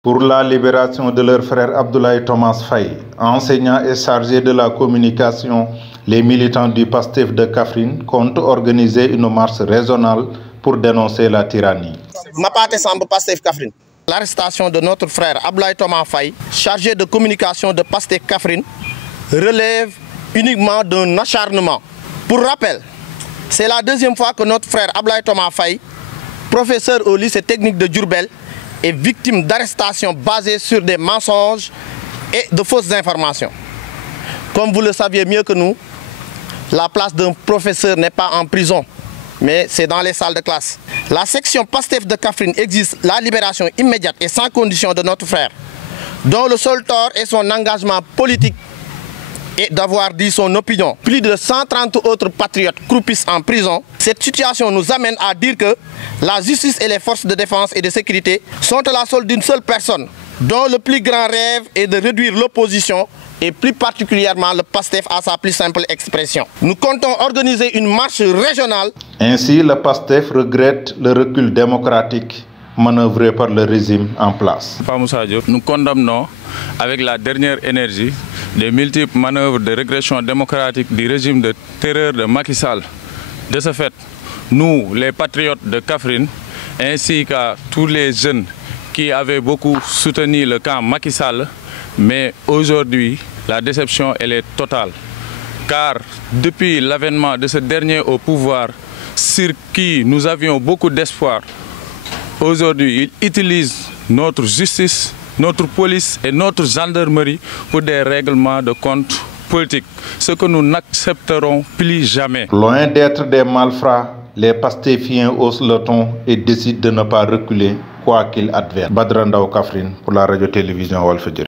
Pour la libération de leur frère Abdoulaye Thomas Faye, enseignant et chargé de la communication, les militants du PASTEF de Kaffrine comptent organiser une marche régionale pour dénoncer la tyrannie. Mapaté Samb PASTEF Kaffrine. L'arrestation de notre frère Abdoulaye Thomas Faye, chargé de communication de PASTEF Kaffrine, relève uniquement d'un acharnement. Pour rappel, c'est la deuxième fois que notre frère Abdoulaye Thomas Faye, professeur au lycée technique de Diourbel, est victime d'arrestations basées sur des mensonges et de fausses informations. Comme vous le saviez mieux que nous, la place d'un professeur n'est pas en prison, mais c'est dans les salles de classe. La section PASTEF de Kaffrine exige la libération immédiate et sans condition de notre frère, dont le seul tort est son engagement politique et d'avoir dit son opinion. Plus de 130 autres patriotes croupissent en prison. Cette situation nous amène à dire que la justice et les forces de défense et de sécurité sont à la solde d'une seule personne, dont le plus grand rêve est de réduire l'opposition et plus particulièrement le PASTEF à sa plus simple expression. Nous comptons organiser une marche régionale. Ainsi, le PASTEF regrette le recul démocratique manœuvré par le régime en place. Nous condamnons avec la dernière énergie les multiples manœuvres de régression démocratique du régime de terreur de Macky Sall. De ce fait, nous, les patriotes de Kaffrine, ainsi qu'à tous les jeunes qui avaient beaucoup soutenu le camp Macky Sall, mais aujourd'hui, la déception elle est totale. Car depuis l'avènement de ce dernier au pouvoir, sur qui nous avions beaucoup d'espoir, aujourd'hui, il utilise notre justice, notre police et notre gendarmerie pour des règlements de compte politiques, ce que nous n'accepterons plus jamais. Loin d'être des malfrats, les pastéfiens haussent le ton et décident de ne pas reculer, quoi qu'il advienne. Badra Ndaw Kaffrine pour la radio-télévision Walfadjri.